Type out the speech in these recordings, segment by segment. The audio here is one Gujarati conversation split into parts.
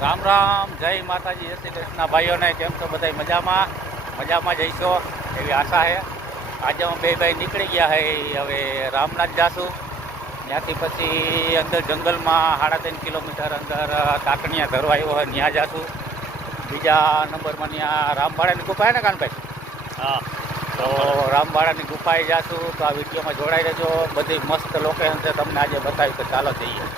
રામ રામ, જય માતાજી, જય શ્રી કૃષ્ણ ભાઈઓને. કેમ છો બધા? મજામાં જઈશો એવી આશા છે. આજે હું બે ભાઈ નીકળી ગયા છે. હવે રામનાથ જાશું. ત્યાંથી પછી અંદર જંગલમાં 3.5 કિલોમીટર અંદર તાકણીયા ધરવા આવ્યો હોય, ત્યાં જાશું. બીજા નંબરમાં ત્યાં રામવાડાની ગુફા છે ને કાનભાઈ? હા, તો રામવાડાની ગુફાએ જાશું. તો આ વિડીયોમાં જોડાઈ રહેજો. બધી મસ્ત લોકેશન છે, તમને આજે બતાવી. તો ચાલો જઈએ.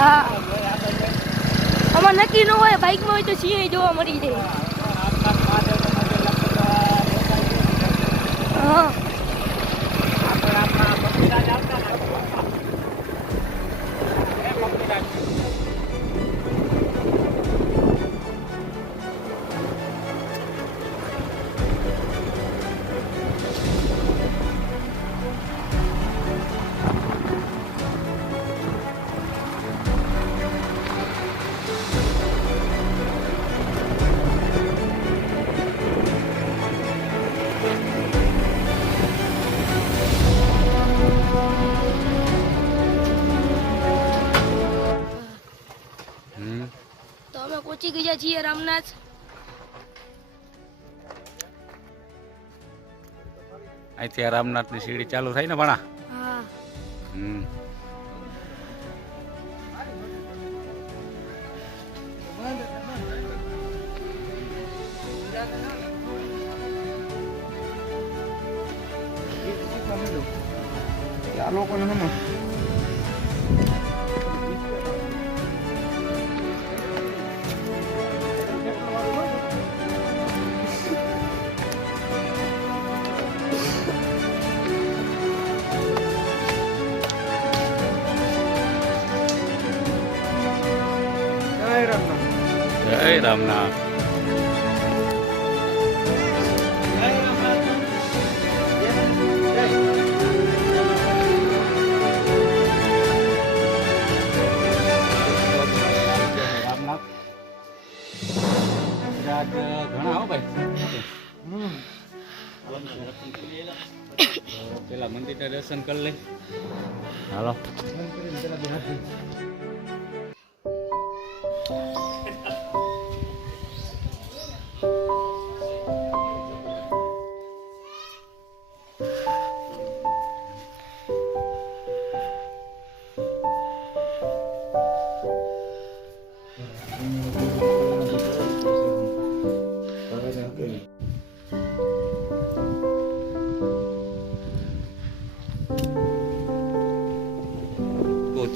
હા, આમાં નક્કી ન હોય. બાઇકમાં હોય તો સિંહ જોવા મળી જાય. હા, તો અમે પહોંચી ગયા છીએ રામનાથ. અહીંથી આ રામનાથની સીડી ચાલુ થાય ને ભણા? હા, આ લોકોને હમ જય રામનાથ. ઘણા હો ભાઈ. પેલા મંદિરના દર્શન કરી લે. હાલો.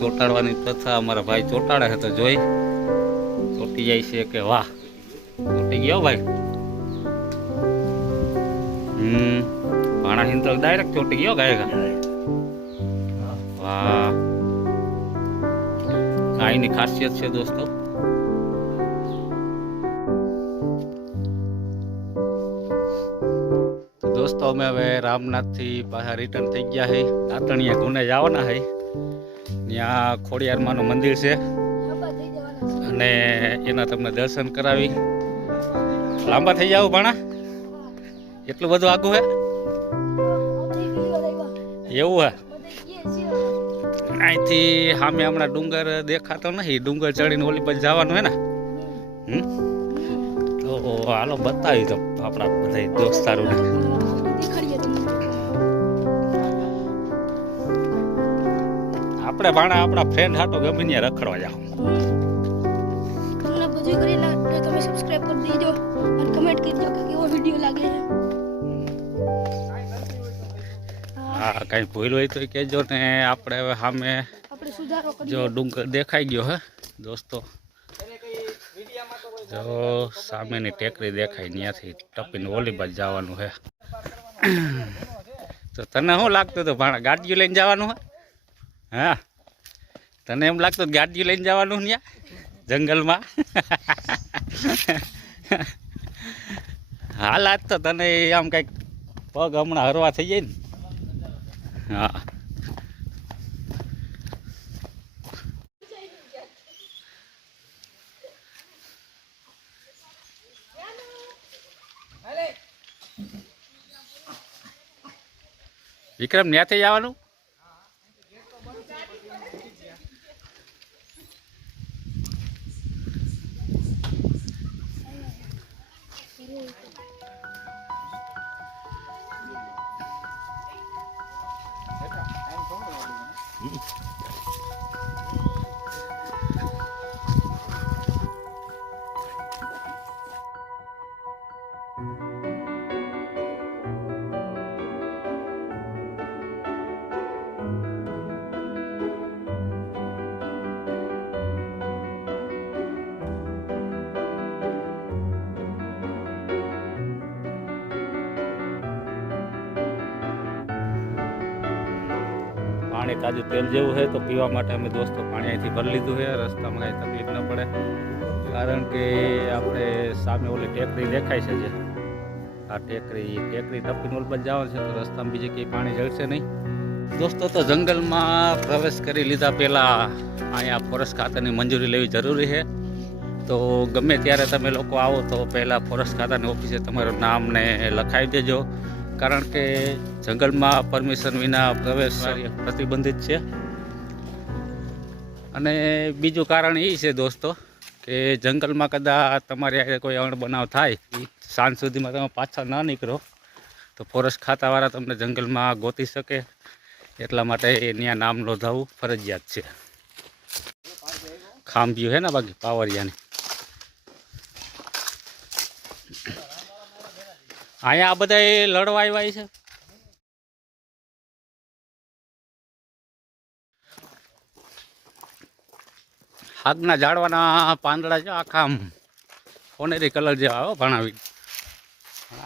ચોટાડવાની પ્રથા અમારા ભાઈ ચોટાડે છે તો જોઈ ચોટી જાય છે કે વાહ, ચોટી ગયો ભાઈ. ભાણા હિંદ ડાયરેક્ટ ચોટી ગયો ગાય. વાહ, ગાયની ખાસિયત છે દોસ્તો. દોસ્તો અમે હવે રામનાથથી પાછા રિટર્ન થઈ ગયા છે. તાતણીયા ગુને જવાના છે. ત્યાં ખોડિયારમાંનું મંદિર છે અને એના તમને દર્શન કરાવી. લાંબા થઈ જાવ ભાણા? એટલું બધું આગું હે? એવું હે? અહીંથી સામે હમણાં ડુંગર દેખાતો નથી. ડુંગર ચડીને ઓલી પછી જવાનું હે ને? તો હાલો બતાવી દો આપણા બધા દોસ્તારોને. આપણે ભાણા આપણા ફ્રેન્ડ હાટો ગમે ત્યાં રખડવા જાવ. તમને બધું કરીને તમે સબસ્ક્રાઇબ કરી દેજો અને કમેન્ટ કરજો કે કેવો વિડિયો લાગે છે. હા, કઈ ભૂલ હોય તો કહેજો ને. આપણે હવે સામે આપણે સુધારો કરી જો ડુંગર દેખાઈ ગયો હે દોસ્તો. જો સામેની ટેકરી દેખાય, ત્યાંથી ટપીને ઓલી બાજુ જવાનું છે. તો તને શું લાગતું હતું ભાણા? ગાડીઓ લઈને જવાનું હે? હા, તને એમ લાગતું ગાડીઓ લઈને જવાનું ત્યાં જંગલમાં? હાલ આજ તો તને આમ કંઈક પગ હમણાં હરવા થઈ જાય ને. હા વિક્રમ ત્યાંથી જવાનું. પાણી તાજું તેલ જેવું છે તો પીવા માટે અમે દોસ્તો પાણી અહીંથી ભરી લીધું છે. રસ્તામાં કાંઈ તકલીફ ન પડે, કારણ કે આપણે સામે ઓલી ટેકરી દેખાય છે, જે આ ટેકરી ટપીને ઓલ બાજુ જવાનું છે તો રસ્તામાં બીજે ક્યાંય પાણી જળશે નહીં. દોસ્તો તો જંગલમાં પ્રવેશ કરી લીધા પહેલાં અહીંયા ફોરેસ્ટ ખાતાની મંજૂરી લેવી જરૂરી છે. તો ગમે ત્યારે તમે લોકો આવો તો પહેલાં ફોરેસ્ટ ખાતાની ઓફિસે તમારું નામ ને લખાવી દેજો, કારણ કે જંગલમાં પરમિશન વિના પ્રવેશ પ્રતિબંધિત છે. અને બીજું કારણ એ છે દોસ્તો કે જંગલમાં કદાચ તમારે કોઈ અણબનાવ થાય, સાંજ સુધીમાં તમે પાછા ના નીકળો તો ફોરેસ્ટ ખાતાવાળા તમને જંગલમાં ગોતી શકે, એટલા માટે ત્યાં નામ નોંધાવવું ફરજિયાત છે. ખાંભ્યું હે ને બાકી પાવરિયાની. અહીંયા આ બધા લડવા આવ્યા છે. આગના ઝાડવાના પાંદડા છે આખા આમ સોનેરી કલર જેવા આવે ભણાવી.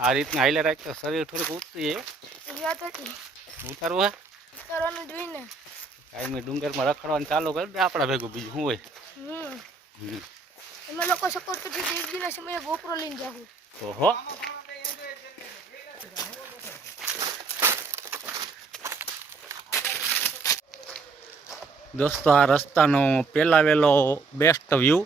આ રીતના હાઈલે રાખતો શરીર થોડુંક ઉતરી ઉતારવું હે કરવાનું જોઈને કાંઈ મેં ડુંગરમાં રખડવાનું ચાલુ કરી દે આપણા ભેગું, બીજું શું હોય. અમે લોકો સપોર્ટ કરતી એક દિન સમયે ગોપરો લઈને જાવું. ઓહો દોસ્તો, આ રસ્તાનો પહેલા વહેલો બેસ્ટ વ્યૂ.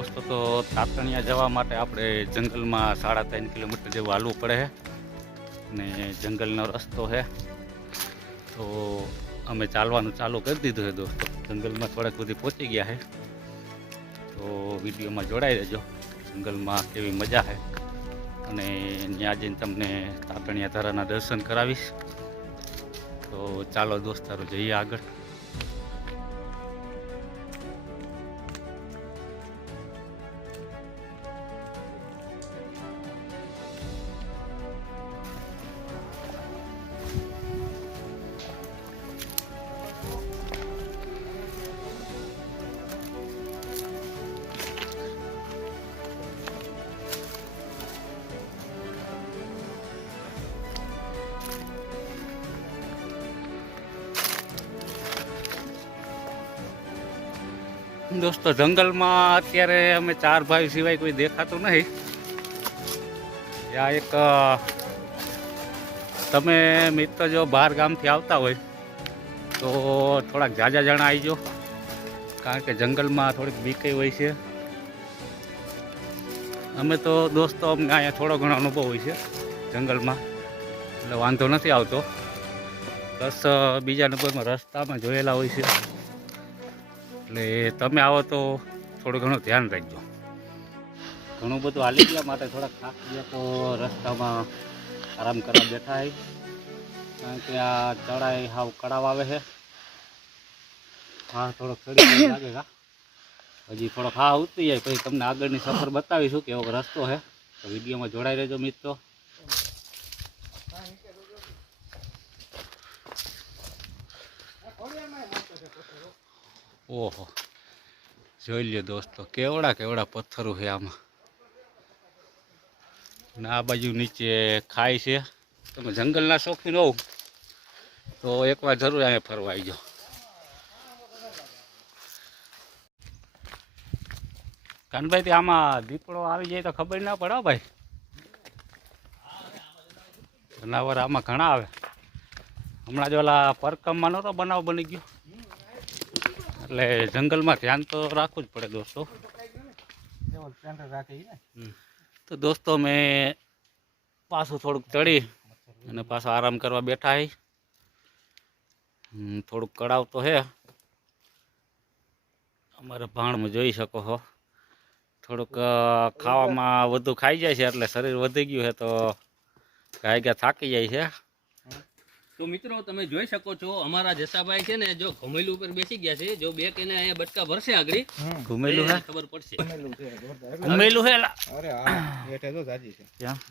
દોસ્તો તો તાતણિયા જવા માટે આપણે જંગલમાં 3.5 કિલોમીટર જેવું હાલવું પડે છે, અને જંગલનો રસ્તો છે તો અમે ચાલવાનું ચાલુ કરી દીધું છે. દોસ્તો જંગલમાં થોડાક સુધી પહોંચી ગયા છે, તો વિડીયોમાં જોડાઈ રહેજો. જંગલમાં કેવી મજા છે, અને ત્યાં જઈને તમને તાતણિયા ધરાના દર્શન કરાવીશ. તો ચાલો દોસ્તારો જઈએ આગળ. દોસ્તો જંગલમાં અત્યારે અમે 4 ભાઈ સિવાય કોઈ દેખાતું નહીં. ત્યાં એક તમે મિત્ર જો બહાર ગામથી આવતા હોય તો થોડાક ઝાઝા જણા આવજો, કારણ કે જંગલમાં થોડીક બીક હોય છે. અમે તો દોસ્તો અમને અહીંયા થોડો ઘણો અનુભવ હોય છે જંગલમાં, એટલે વાંધો નથી આવતો. પ્લસ બીજા નંબરમાં રસ્તામાં જોયેલા હોય છે. એટલે તમે આવો તો થોડું ઘણું ધ્યાન રાખજો. ઘણું બધું હાલી ગયા માટે થોડાક થાકી ગયા તો રસ્તામાં આરામ કરવા બેઠા હોય. કારણ કે આ ચડાઈ હાવ કડાવ આવે છે. હા થોડોક ચડી લાગે હા. હજી થોડોક હા ઉતરી જાય પછી તમને આગળની સફર બતાવીશું કે એવો રસ્તો છે. તો વિડીયોમાં જોડાઈ રહેજો મિત્રો. ઓહો જોઈ લ્યો દોસ્તો, કેવડા કેવડા પથ્થરો છે આમાં. ને આ બાજુ નીચે ખાય છે. તમે જંગલના શોખીન હોવ તો એકવાર જરૂર અહીંયા ફરવા આવી જાઓ. કાનભાઈ આમાં દીપડો આવી જાય તો ખબર ના પડે ભાઈ. જનાવર આમાં ઘણા આવે. હમણાં જ ઓલા પરકમમાં નહોતો બનાવ બની ગયો. એટલે જંગલમાં ધ્યાન તો રાખવું જ પડે દોસ્તો. તો દોસ્તો મેં પાછું થોડુંક ચડી અને પાછો આરામ કરવા બેઠા હી. થોડુંક કડાવ તો છે. અમારે ભાણમાં જોઈ શકો છો થોડુંક ખાવામાં વધુ ખાઈ જાય છે એટલે શરીર વધી ગયું છે તો ગાય થાકી જાય છે. તો મિત્રો તમે જોઈ શકો છો અમારા જસાભાઈ છે ને જો ઘુમેલું ઉપર બેસી ગયા છે. જો બે કે અહીંયા બટકા ભરશે આગળ ઘુમેલું છે, ખબર પડશે. ઘુમેલું છે. અરે હા બેઠે તો જાજી છે.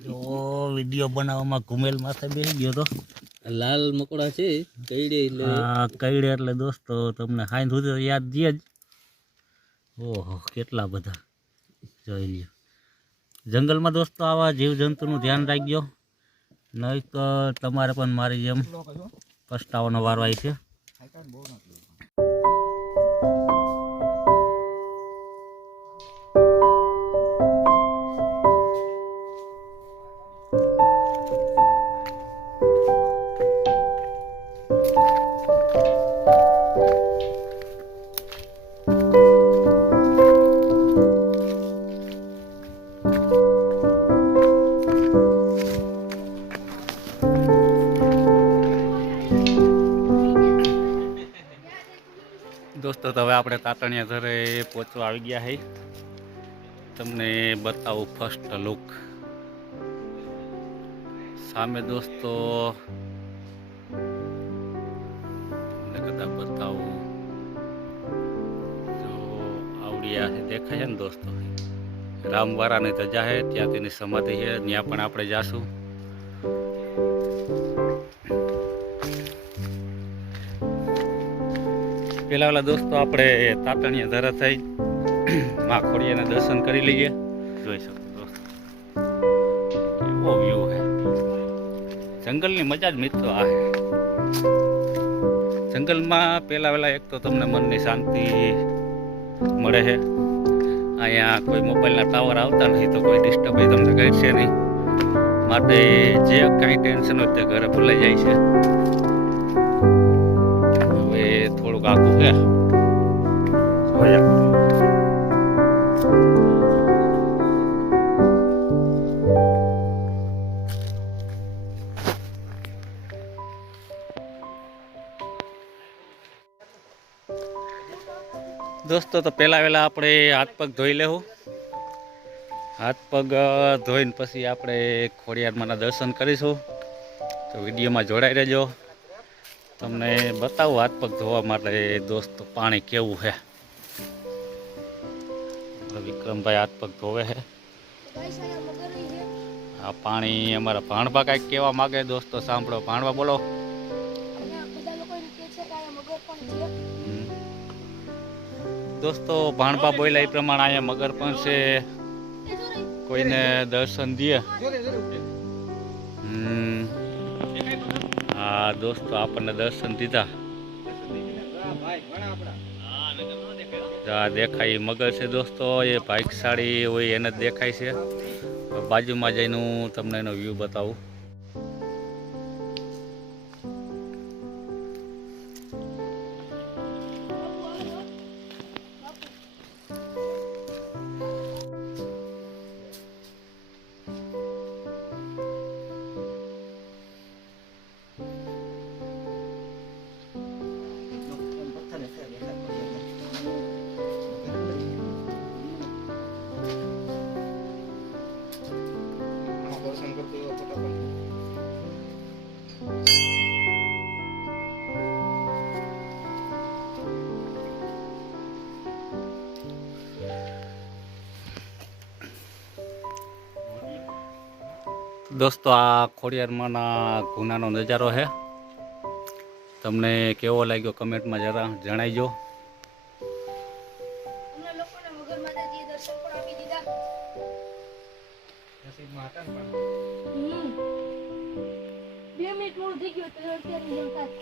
જો વિડીયો બનાવવામાં ઘુમેલ માથે બેસી ગયો તો લાલ મકોડા છે કઈડે એટલે કઈડે એટલે દોસ્તો તમને હાઈ સુધી યાદ દે જ. ઓહો કેટલા બધા જોઈ લ્યો. જંગલમાં દોસ્તો આવા જીવજંતુનું ધ્યાન રાખજો, નહીં તો તમારે પણ મારી જેમ પસ્તાવાનો વારો આવી છે. દોસ્તો તો હવે આપણે તાતણિયા ઘરે પહોંચવા આવી ગયા છે. તમને બતાવું ફર્સ્ટ લુક સામે દોસ્તો. તમને કદાચ બતાવું જો આવડિયા છે દેખાય છે ને દોસ્તો. રામવારાની ધજા છે, ત્યાં તેની સમાધિ છે, ત્યાં પણ આપણે જાશું. પેલા વાલા દોસ્તો આપણે તાતણિયા ધરા થઈ માં ખોડિયાના દર્શન કરી લઈએ. જોઈ શકો દોસ્તો કેવો વ્યૂ છે. જંગલની મજા જ મિત્રો આ છે. જંગલમાં પેલા વેલા એક તો તમને મનની શાંતિ મળે છે. અહીંયા કોઈ મોબાઈલના ટાવર આવતા નથી તો કોઈ ડિસ્ટર્બ તમને કરશે નહીં. માટે જે કાંઈ ટેન્શન હોય તે ઘરે ભૂલાઈ જાય છે. હવે થોડુંક આખું છે દોસ્તો. તો પહેલાં વહેલા આપણે હાથ પગ ધોઈ લેવું. હાથ પગ ધોઈને પછી આપણે ખોડિયારમાંના દર્શન કરીશું. તો વિડીયોમાં જોડાઈ રહેજો. તમને બતાવું હાથ પગ ધોવા માટે દોસ્તો પાણી કેવું છે. વિક્રમભાઈ હાથ પગ ધોવે છે. આ પાણી અમારા ભાણભા કાંઈક કહેવા માગે દોસ્તો, સાંભળો. ભાણભા બોલો. દોસ્તો ભાણભા બોલ્યા એ પ્રમાણે અહીંયા મગર પણ છે. કોઈને દર્શન દે. હા દોસ્તો આપણને દર્શન દીધા. દેખાય મગર છે દોસ્તો. એ ભાગ્યશાળી હોય એને જ દેખાય છે. બાજુમાં જઈને હું તમને એનો વ્યૂ બતાવું. દોસ્તો આ ખોડિયારમાંના ગુનાનો નજારો છે. તમને કેવો લાગ્યો કમેન્ટમાં જરા જણાવજો. અમને લોકોને વગર માતાજીએ દર્શન પણ આપી દીધા. નસીબમાં હતા ને પણ 2 મિનિટ મોડું થઈ ગયું તો અત્યારની જેમ થાય.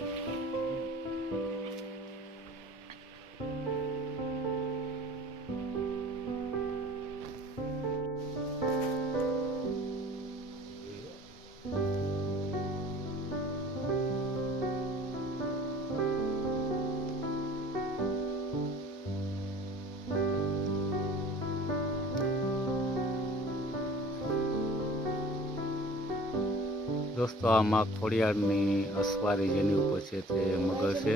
દોસ્તો આ માં ખોડિયારની અસવારી જેની ઉપર છે તે મગર છે.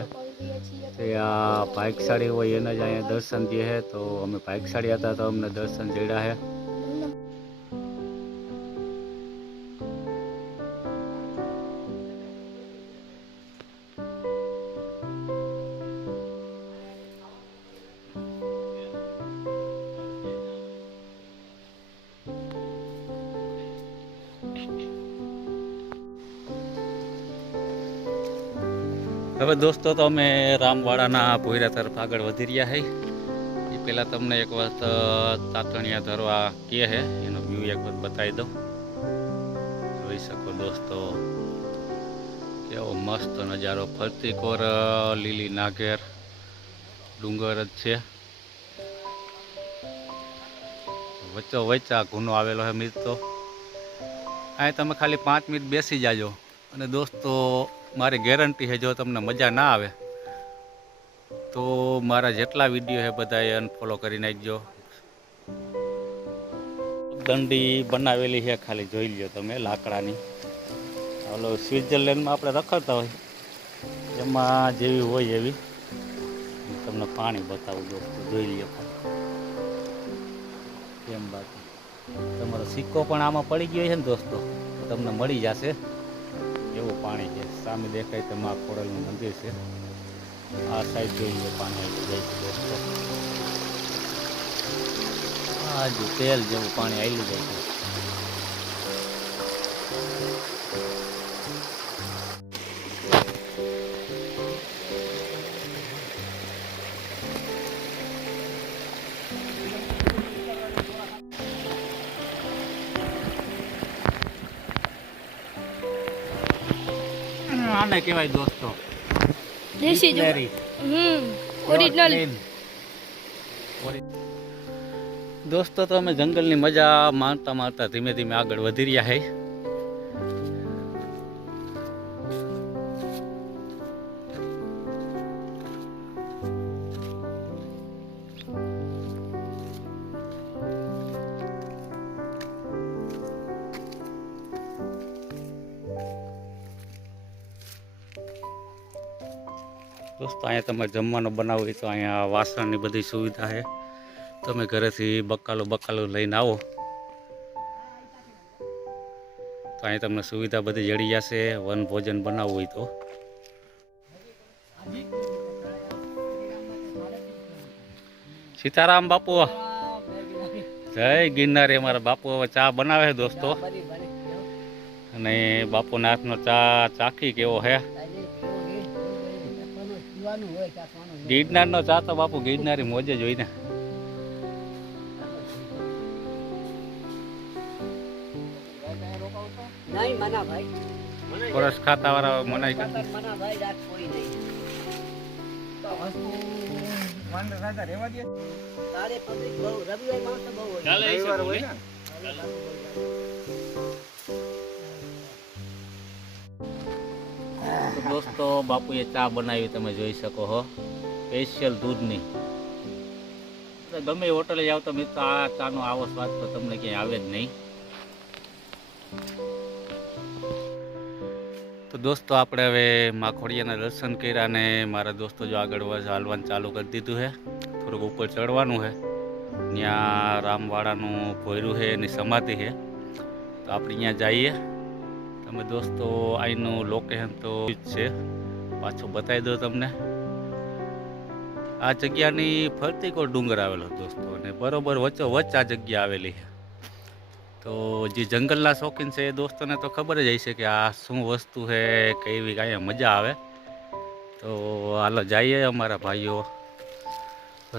તે આ ભાગશાળી હોય એના જ અહીંયા દર્શન દે છે. તો અમે ભાગશાળી હતા તો અમને દર્શન જડ્યા છે. હવે દોસ્તો તો અમે રામવાડાના ભોયરા તરફ આગળ વધી રહ્યા છે. એ પહેલાં તમને એક વખત તાતણિયા ધરવા કહે છે એનો વ્યૂ એક વખત બતાવી દઉં. જોઈ શકો દોસ્તો કેવો મસ્ત નજારો. ફરતી કોર લીલી નાગેર ડુંગર જ છે. વચ્ચો વચ્ચે આ ગુનો આવેલો છે મિત્રો. અહીં તમે ખાલી 5 મિનિટ બેસી જાજો. અને દોસ્તો મારી ગેરંટી છે જો તમને મજા ના આવે તો મારા જેટલા વિડીયો છે બધા અનફોલો કરી નાખજો. દંડી બનાવેલી છે ખાલી જોઈ લ્યો તમે લાકડાની. ઓલો સ્વિટ્ઝરલેન્ડમાં આપણે રખડતા હોય એમાં જેવી હોય એવી. હું તમને પાણી બતાવું દોસ્તો જોઈ લ્યો ખાલી કેમ બાકી. તમારો સિક્કો પણ આમાં પડી ગયો છે ને દોસ્તો તો તમને મળી જશે એવું પાણી છે. સામે દેખાય તો મા ખોડલનું મંદિર છે. આ સાઈડ જોઈએ પાણી આવી જાય છે દોસ્તો. આ જો તેલ જેવું પાણી આવી જાય છે. આને કહેવાય દોસ્તો દેશી જો ઓરિજિનલ. દોસ્તો તો અમે જંગલની મજા માણતા માણતા ધીમે ધીમે આગળ વધી રહ્યા છે. દોસ્તો અહીંયા તમારે જમવાનું બનાવવું હોય તો અહીંયા વાસણની બધી સુવિધા છે. તમે ઘરેથી બકાલું લઈને આવો તો અહીંયા તમને સુવિધા બધી જડી જશે. વન ભોજન બનાવવું હોય તો. સીતારામ બાપુ જય ગિરનારી. અમારા બાપુ હવે ચા બનાવે છે દોસ્તો. અને બાપુના હાથનો ચા ચાખી કેવો હે. ગિરનારનો ચા તો બાપુ ગિરનારી મોજે જ હોય ને. વર્ષ ખાતા વાળા મનાઈ કરતા. દોસ્તો બાપુએ ચા બનાવી તમે જોઈ શકો છો સ્પેશિયલ દૂધની. ગમે એ હોટલે જાવ તો મિત્રો આ ચાનો આવો સ્વાદ તો તમને ક્યાંય આવે જ નહીં. તો દોસ્તો આપણે હવે મા ખોડિયાના દર્શન કર્યા અને મારા દોસ્તો જો આગળ હાલવાનું ચાલુ કરી દીધું છે. થોડુંક ઉપર ચડવાનું છે. ત્યાં રામવાડાનું ભોયરું છે એની સમાધિ છે તો આપણે ત્યાં જઈએ. તમે દોસ્તો અહીંનું લોકેશન તો છે પાછું બતાવી દો તમને. આ જગ્યાની ફરતી કોઈ ડુંગર આવેલો દોસ્તો અને બરોબર વચ્ચો વચ્ચ આ જગ્યા આવેલી છે. તો જે જંગલના શોખીન છે એ દોસ્તોને તો ખબર જ હશે કે આ શું વસ્તુ છે, કેવી કાંઈ મજા આવે. તો હાલો જઈએ અમારા ભાઈઓ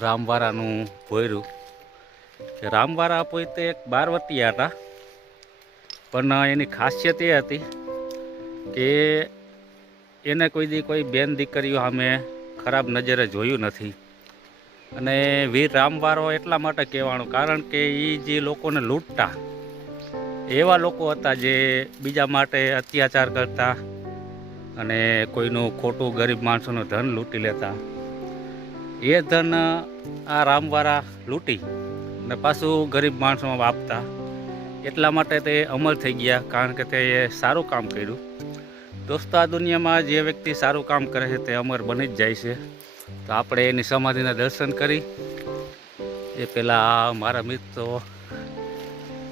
રામવારાનું ભોયરું. કે રામવારા પોતે એક બારવટિયા હતા, પણ એની ખાસિયત એ હતી કે એને કોઈ દી કોઈ બેન દીકરીઓ સામે ખરાબ નજરે જોયું નથી. અને વીર રામવારો એટલા માટે કહેવાનું કારણ કે એ જે લોકોને લૂંટતા એવા લોકો હતા જે બીજા માટે અત્યાચાર કરતા અને કોઈનું ખોટું ગરીબ માણસોનું ધન લૂંટી લેતા. એ ધન આ રામવારા લૂંટી અને પાછું ગરીબ માણસોમાં આપતા. એટલા માટે તે અમર થઈ ગયા, કારણ કે તે સારું કામ કર્યું. દોસ્તો, આ દુનિયામાં જે વ્યક્તિ સારું કામ કરે છે તે અમર બની જ જાય છે. તો આપણે એની સમાધિના દર્શન કરી એ પહેલાં મારા મિત્રો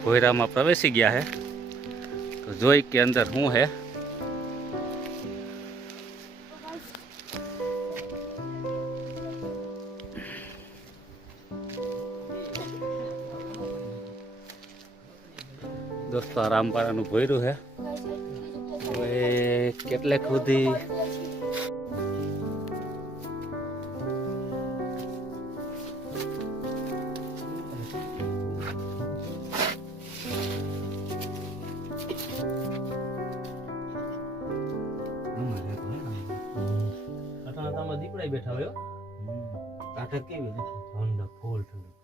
ભોયરામાં પ્રવેશી ગયા છે. તો જોઈ કે અંદર શું છે. દોસ્તો, આ રામવારાનું ભોયરું છે. હવે કેટલેક સુધી દીપડા બેઠા હોય કાઠક કેવી છે? ઠંડક ફૂલ ઠંડક.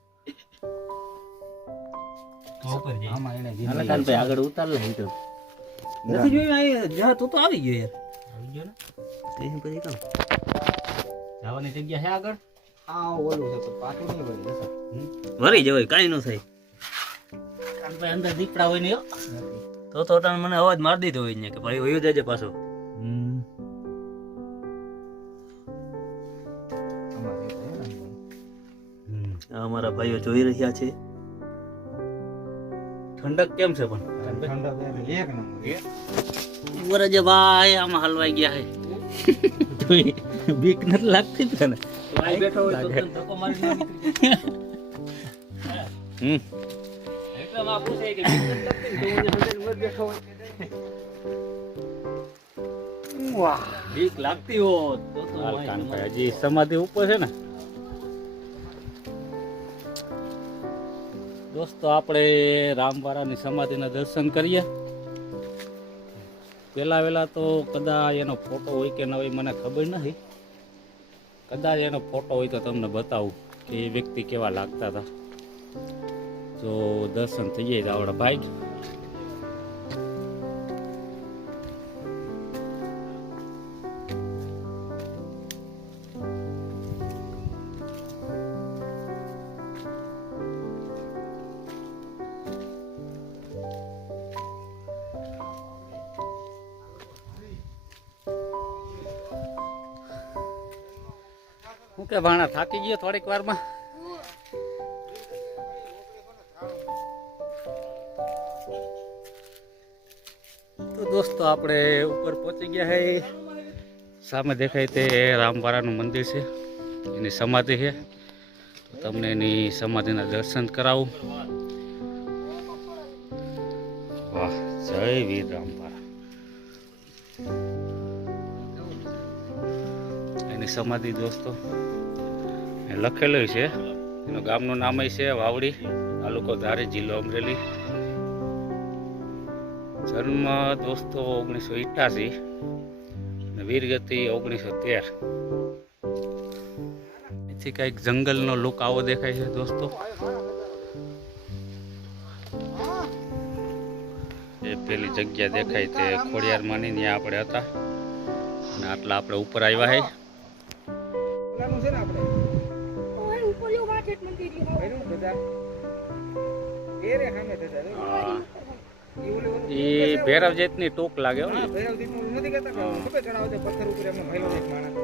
આમાં એને ભાઈ આગળ ઉતાર લે તો નથી જોયું. આ તું તો આવી ગયો યાર. આવી ગયો ને તે પછી કામ જવાની જગ્યા છે આગળ. આ ઓલું છે પણ પાછું નહીં વળી જશે. વરી જવાય, કાંઈ ન થાય. કારણ ભાઈ અંદર દીપડા હોય ને તો તાણ મને અવાજ મારી દીધો હોય ને કે ભાઈ વયો જાય પાછો. અમારા ભાઈઓ જોઈ રહ્યા છે. ઠંડક કેમ છે પણ? ઠંડક એક નંબર. વરજે ભાઈ આમાં હલવાઈ ગયા છે. બીક નથી લાગતી તને? ભાઈ બેઠો હોય તો તને ધક્કો મારી નાખી. એટલે માં પૂછે કે બીક નથી લાગતી તો હું અંદર બેઠો હોય. વાહ, બીક લાગતી હોત તો હજી સમાધિ ઉપર છે ને. દોસ્તો, આપણે રામવારાની સમાધિના દર્શન કરીએ. પહેલાં તો કદાચ એનો ફોટો હોય કે ન હોય મને ખબર નથી. કદાચ એનો ફોટો હોય તો તમને બતાવું કે એ વ્યક્તિ કેવા લાગતા હતા. જો દર્શન થઈ જાય તો આપણા ભાઈ. હું કે ભાણા થાકી ગયો થોડીક વારમાં. તો દોસ્તો, આપણે ઉપર પહોંચી ગયા છે. સામે દેખાય તે રામવારાનું મંદિર છે, એની સમાધિ છે. તો તમને એની સમાધિના દર્શન કરાવું. વાહ, જય વીર રામવારા. એની સમાધિ દોસ્તો લખેલું છે. એનું ગામનું નામ છે વાવડી, તાલુકો ધારી, જિલ્લો અમરેલી. જન્મ દોસ્તો 1988 અને વીરગતિ 1913. એથી કંઈક જંગલનો લુક આવો દેખાય છે દોસ્તો. એ પેલી જગ્યા દેખાય તે ખોડિયાર માની ત્યાં આપણે હતા અને આટલા આપણે ઉપર આવ્યા છે. ઓલાનું છે ને આપણે એનું બધા એ રે સામે થતા જો. એ ભૈરવ જેતની ટોક લાગે હો. હા, ભૈરવદીપનું નથી કહેતા કે ખબર ચડાવજે પથ્થર ઉપર એમનો મહિલો એક માણસ